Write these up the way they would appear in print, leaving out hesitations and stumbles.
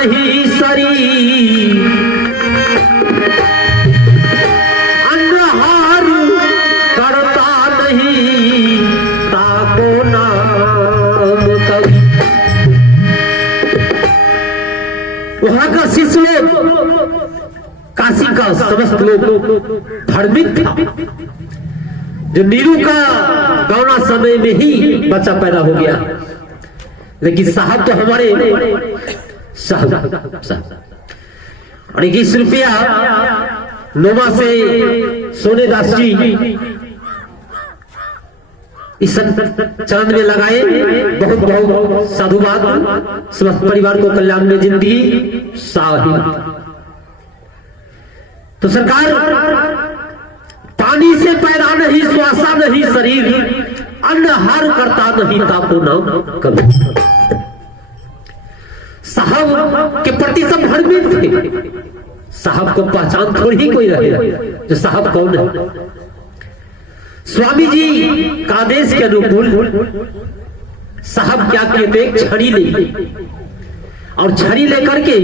नहीं शरीर, अन्नहार करता नहीं ताको नाम कवि। वहां का शिष्य लोग, काशी का समस्त लोग भ्रमित था। जो नीरू का गौना समय में ही बच्चा पैदा हो गया, लेकिन साहब तो हमारे साहब और 21 रुपया नोमा से सोने दास जी इस चरण में लगाए। बहुत बहुत साधुवाद। समस्त परिवार को कल्याण में जिंदगी साही। तो सरकार, पानी से पैदा नहीं श्वासा नहीं शरीर, अन्नहार करता नहीं ताको नाम कभी। साहब के प्रति सब भ्रमित थे। साहब को पहचान थोड़ी कोई रहे जो साहब कौन है। स्वामी जी का आदेश के अनुकूल साहब क्या किए थे, एक छड़ी ले और छड़ी लेकर के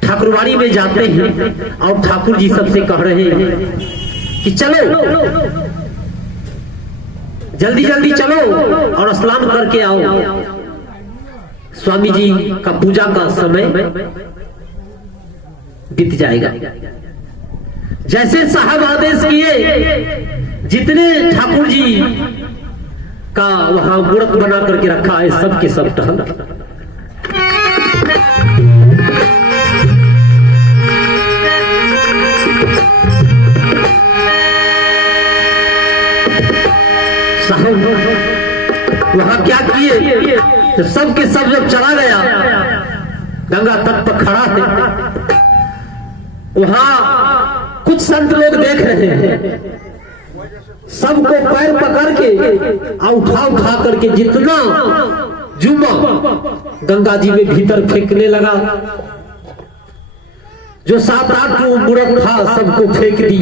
ठाकुरवाड़ी में जाते हैं और ठाकुर जी सबसे कह रहे हैं कि चलो जल्दी जल्दी चलो और स्नान करके आओ, स्वामी जी का पूजा का समय बीत जाएगा। जैसे साहब आदेश किए, जितने ठाकुर जी का वहां मूर्त बना करके रखा है सबके सब टहल। वहां क्या किए, तो सब के सब जब चला गया, गंगा तट पर खड़ा है, वहां कुछ संत लोग देख रहे हैं। सबको पैर पकड़ के उठा उठा करके जितना जुम्मा गंगा जी में भीतर फेंकने लगा। जो 7-8 मूर्त था सबको फेंक दी।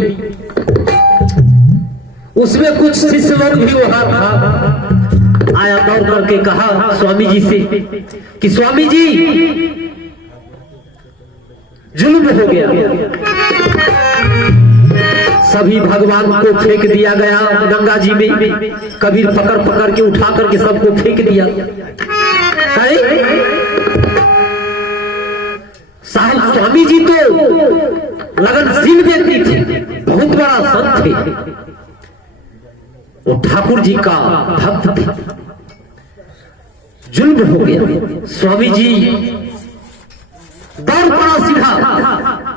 उसमें कुछ शिष्य लोग भी वहां था। आया दौड़ करके कहा स्वामी जी से कि स्वामी जी जुल्म हो गया, सभी भगवान को फेंक दिया गया गंगा जी में। कबीर पकड़ पकड़ के उठा करके सबको फेंक दिया। साहब स्वामी जी तो लगनशील व्यक्ति थे, बहुत बड़ा संत थे, वो ठाकुर जी का भक्त थे। जुल्म हो गया। स्वामी जी दौड़ पड़ा सीधा,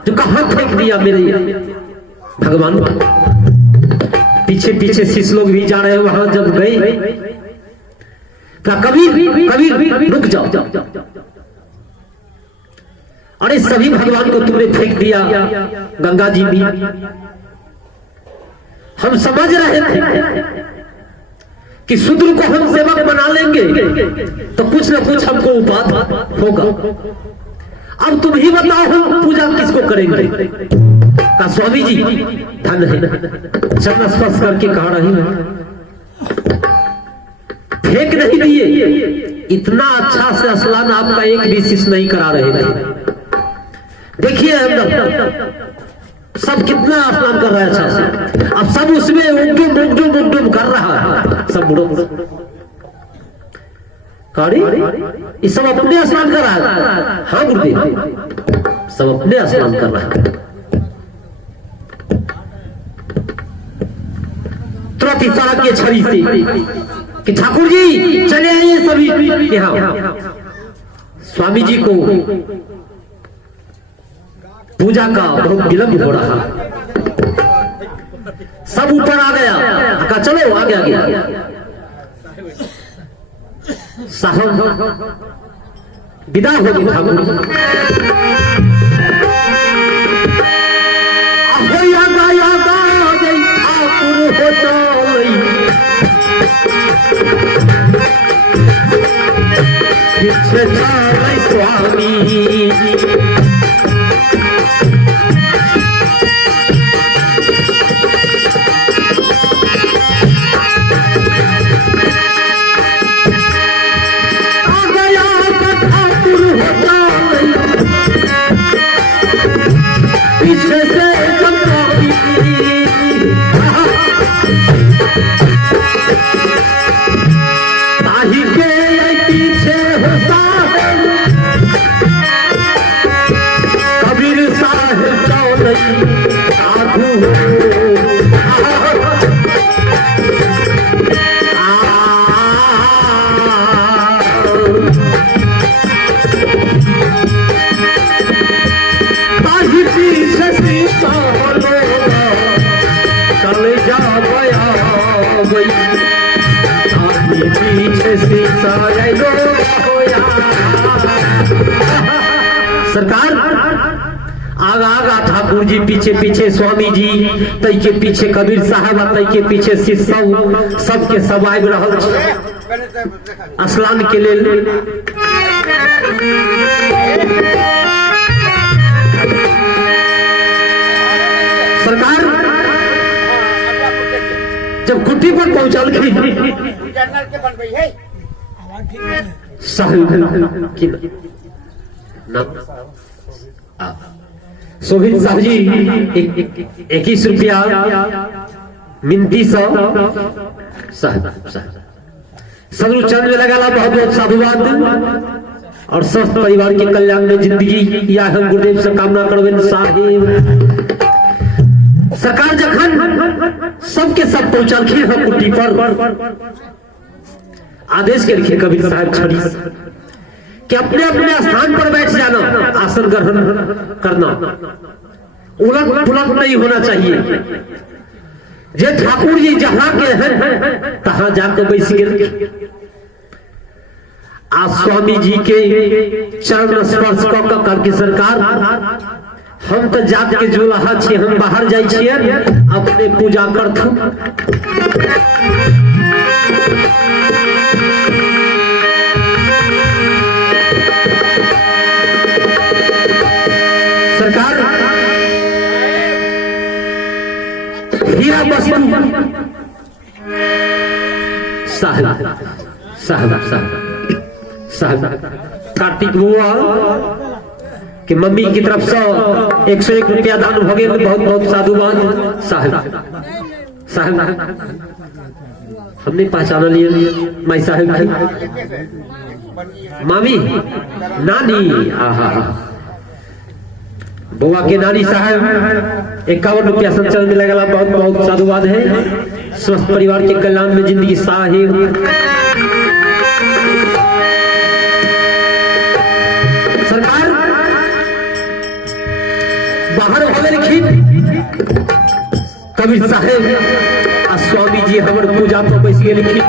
जो कहां फेंक दिया मेरे भगवान। पीछे पीछे शिष्य लोग भी जा रहे हैं। वहां जब गए क्या कबीर कबीर रुक जाओ, अरे सभी भगवान को तुमने फेंक दिया गंगा जी भी। हम समझ रहे थे कि शूद्र को हम सेवक बना लेंगे तो कुछ न कुछ हमको उपाधि होगा। अब तुम ही बताओ हम पूजा किसको करेंगे। का स्वामी जी धन है, चरण स्पर्श करके कह रही हूं, फेंक नहीं दिए। इतना अच्छा से स्नान आपका एक भी शिष्य नहीं करा रहे थे। देखिए सब कितना स्नान कर रहा है अच्छा से। अब सब उसमें उगडुम कर रहा है। सब बुढ़ो ये सब अपने स्नान कर रहा है। हाँ गुरुदेव, सब अपने स्नान कर रहा है। तुरंत इशारा किए छड़ी से कि ठाकुर जी चले आइए सभी यहाँ। स्वामी जी को पूजा का बहुत विलंब हो रहा। सब ऊपर आ गया, कहा चलो आगे आगे। साहब विदा हो गए ठाकुर। स्वामी बाबू सरकार आगा आगा ठाकुर जी पीछे पीछे स्वामी जी तई के पीछे कबीर साहब तई के पीछे शिष्य सबके सब आबि रहल छै स्नान के लेल। सरकार जब कुटी पर पहुंचल शोभित साहब जी 21 रुपया मिनती सदरू चंद में लगा बहुत बहुत साधुवाद और स्वस्थ परिवार के कल्याण में जिंदगी या हम गुरुदेव से कामना करबेन साहेब। सरकार जखन सबके सब पहुंचलखिन है कुटी पर आदेश के लिखे कबीर साहब छड़ी कि अपने अपने स्थान पर बैठ जाना, आसन ग्रहण करना, उलट पुलट नहीं होना चाहिए। जे ठाकुर जी जहां के हैं तहां जाकर बैस गए। आज स्वामी जी के चरण स्पर्श क करके सरकार हम तो जात के जोलहा छे, हम बाहर जाई छिए अपने पूजा करथु। सरकार हीरा बसु साहब कार्तिक बुआ कि मम्मी की तरफ से 101 रुपया दान हो गए। बहुत बहुत साधुवाद साहब हमने पहचाना लिए माई साहब मामी नानी बुआ के नानी साहब 51 रुपया संचलन में लगा। बहुत बहुत साधुवाद है। स्वस्थ परिवार के कल्याण में जिंदगी साहिब। सरकार बाहर होने लिखी कबीर साहेब आ स्वामी जी हमर पूजा पर बैस गए लिखी।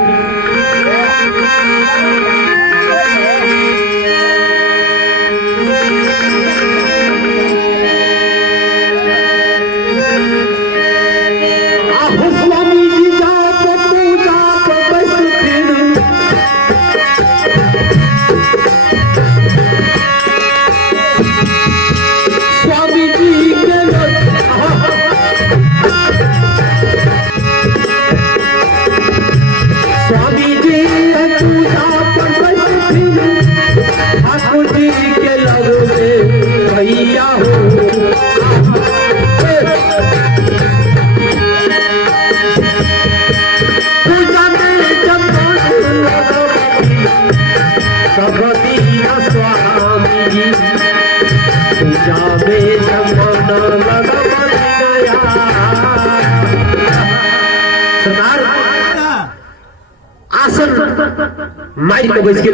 माइक को बैस के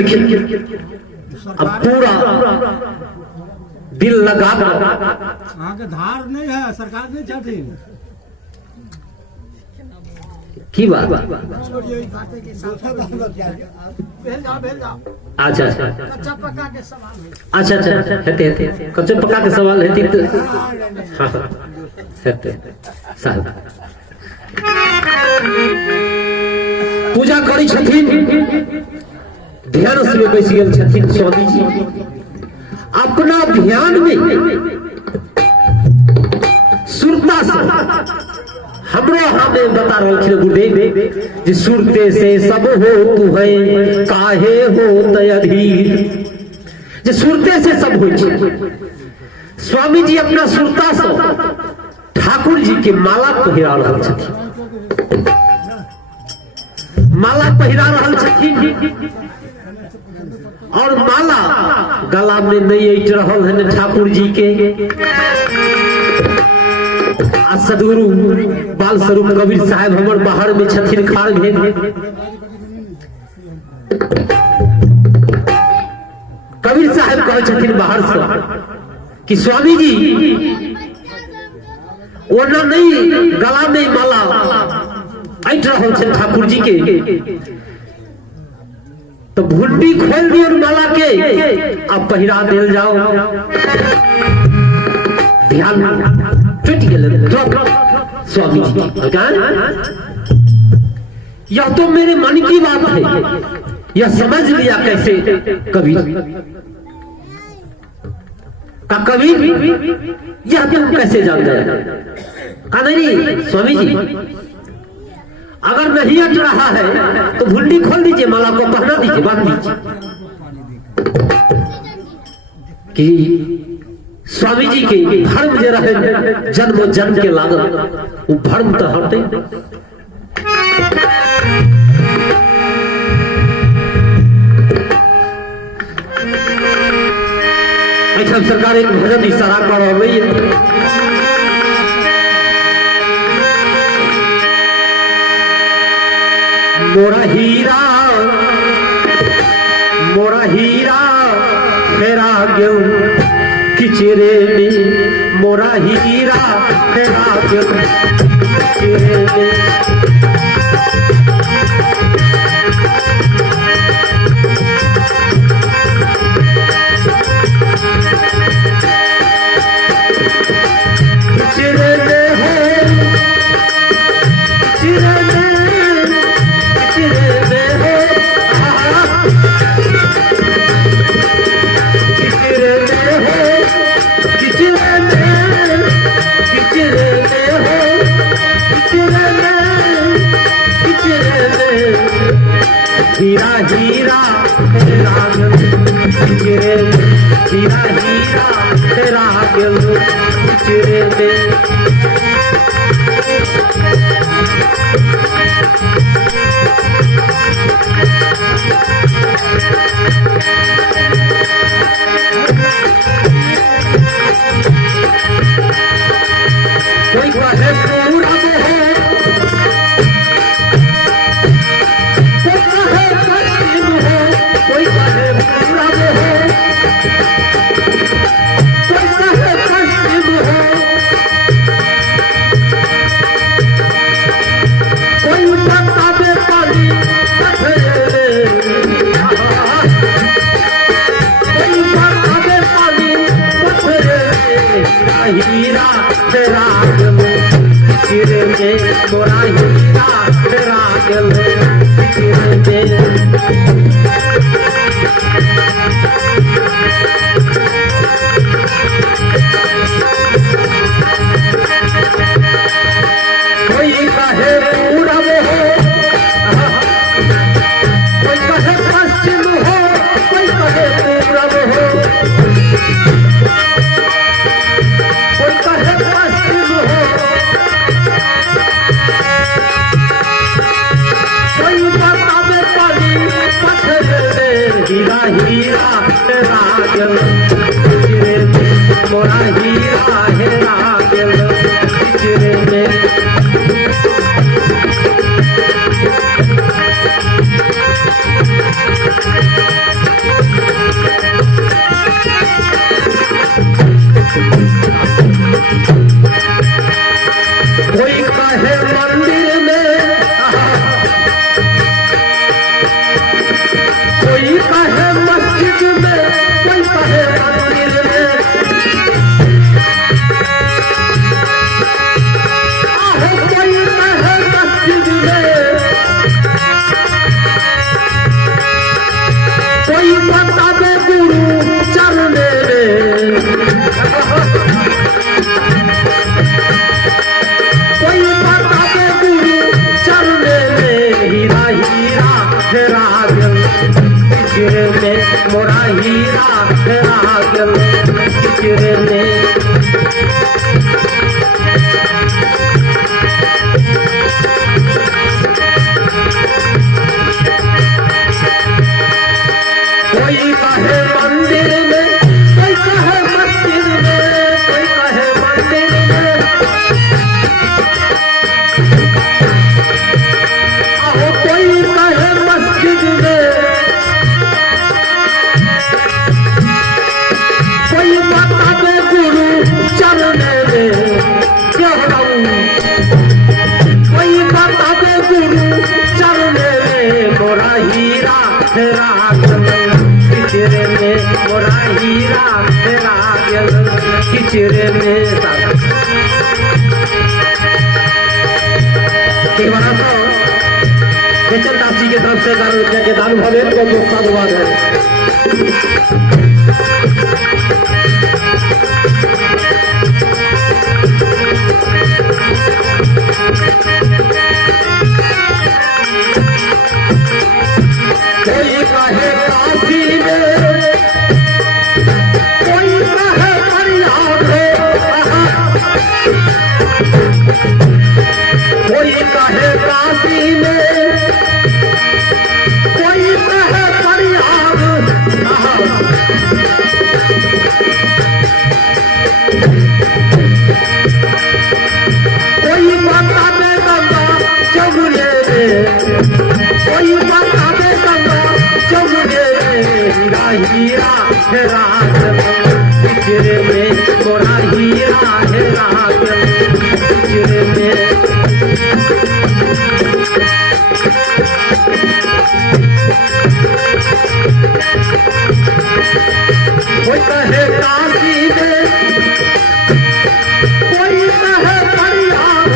अब पूरा दिल लगा के धार नहीं है, सरकार नहीं चाहती की बात। अच्छा कच्चा पक्का के सवाल अच्छा कच्चे पक्का के सवाल है। साहब पूजा करी छथिन, ध्यान से बैस गेल छथिन स्वामी जी। अपना ध्यान में सुरता से हमरो हमें बता रहे गुरुदेव जी, सुरते से सब हो तू है काहे हो तयधीर। जे सुरते से सब हो। स्वामी जी अपना सुरता से ठाकुर जी के माला पहिरा रहल छथिन, माला पहिरा रहल छथिन और माला गला में नहीं अट रहल है ठाकुर जी के। आ सदगुरु बाल स्वरूप कबीर साहब हमर बाहर में छथिन खाड़ भेल। कबीर साहब कहे छथिन बाहर से कि स्वामी जी ओना नहीं गला में माला ऐठ रहल छे ठाकुर जी के, तो भुंडी खोल दियो माला के अब पहिरा देल जाओ। ध्यान टूट गेल स्वामी जी यह तो मेरे मन की बात है, यह समझ लिया कैसे कबीर का कबीर यह तुम कैसे जान गए? कहा नहीं स्वामी जी अगर नहीं अट रहा है तो भुंडी खोल दीजिए, माला को पहना दीजिए, बांध दीजिए। कि स्वामी जी के धर्म जे रहे जन्म जन्म के लागत वो धर्म तो हटे। अच्छा सरकार एक भजन इशारा कर रही है। मोरा हीरा फेरा गेऊ किचरे में, मोरा हीरा फेरा गेऊ किचरे में। हीरा हीरा तेरा गल चिरे में, हीरा हीरा तेरा गल चिरे में। कोई कहे पूरा हीरा तेरा गल चिरे में, मोरा हीरा तेरा गल चिरे में। कोई कहे पूरब हो, कोई कहे पश्चिम हो, कोई कहे पूरब हो, हीरा हीरा तेरा गल चिरे में, मोरा हीरा हेरा गल चिरे में। कोई कहे मंदिर में, कोई कहे मस्जिद में, कोई कहे मंदिर में, कोई कहे मस्जिद में, कोई बतावे गुरु चरण में, कोई बतावे गुरु चरण में। हीरा हीरा तेरा गल चिरे में, मोरा हीरा तेरा गल चिरे में। कोई कहे मंदिर में, कोई कहे मस्जिद में, कोई कहे मंदिर में, हेरा गेल किचरे में मोरा हीरा हेरा गेल किचरे में। दास जी की तरफ से 1000 रुपया के दान भवे बहुत साधुवाद है। कोई कहे काशी में कोई कहे प्रयाग कोई कहे काशी में कोई कहे प्रयाग कोई माता में गंगा जमुने कोई माता में गंगा जमुने हीरा हीरा हेरा किचरे में मोरा हीरा हेरा किचरे में। कोई कहे काशी में कोई कहे प्रयाग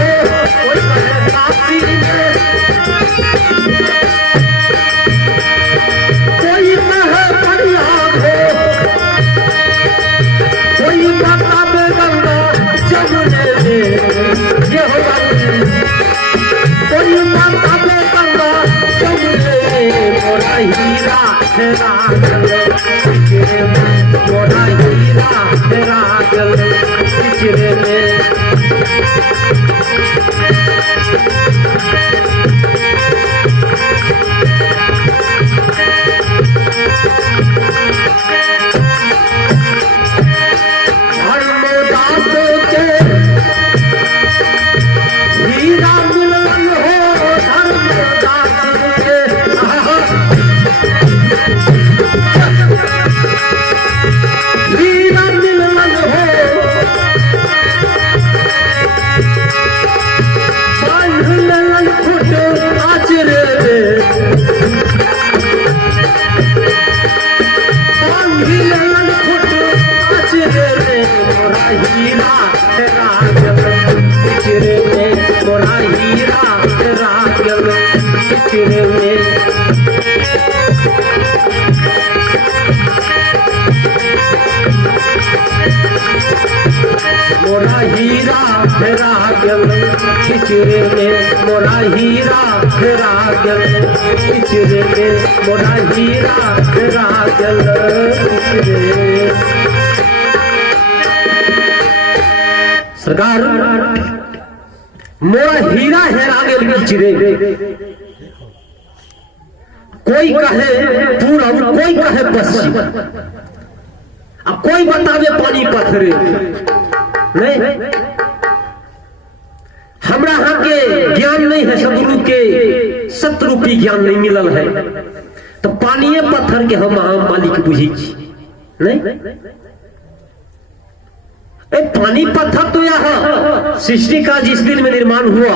कोई कहे काशी में कोई कहे प्रयाग कोई माता में गंगा जमुने ये होगा कोई माता में गंगा जमुने मोरा हीरा हेरा मोरा हीरा हेरा किचरे में। धर्मदासों के हीरा मिलन हो धर्मदास के हीरा मिलन हो बांध मिलन फुट आचरे बांध मिलन फुट आचरे मोरा हीरा हेरा किचरे में मोरा हीरा हेरा किचरे में। मोरा हीरा हेरा किचरे में मोरा हीरा हेरा किचरे में मोरा हीरा हेरा किचरे। सरकार मोरा हीरा हेरा गेल किचरे कोई कहे पूरब कोई कहे पश्चिम अब कोई बतावे पानी पत्थरे नहीं। हमरा यहाँ के ज्ञान नहीं है सदगुरु के सतरूपी ज्ञान नहीं मिलल है तो पानिये पत्थर के हम मालिक बुझी नहीं। पानी पत्थर तो यहाँ सृष्टि का जिस दिन में निर्माण हुआ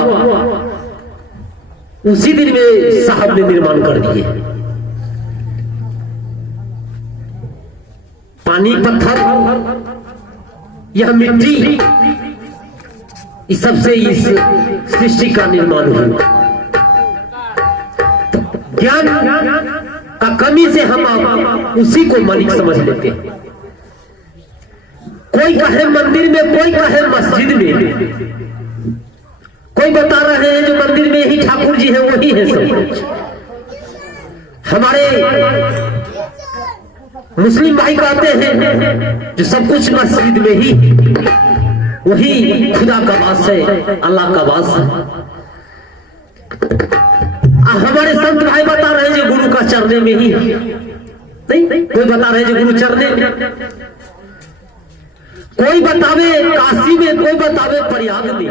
उसी दिन में साहब ने निर्माण कर दिए। पानी पत्थर यह मिट्टी इस सबसे इस सृष्टि का निर्माण हुआ। ज्ञान का कमी से हम उसी को मालिक समझ लेते हैं। कोई कहे मंदिर में कोई कहे मस्जिद में कोई बता रहे हैं जो मंदिर में ही ठाकुर जी है वही है सब। हमारे मुस्लिम भाई कहते हैं जो सब कुछ मस्जिद में ही वही खुदा का वास है अल्लाह का वास है। हमारे संत भाई बता रहे हैं जो गुरु का चरने में ही नहीं। कोई बता रहे हैं जो गुरु चरने में कोई बतावे काशी में कोई बतावे प्रयाग में।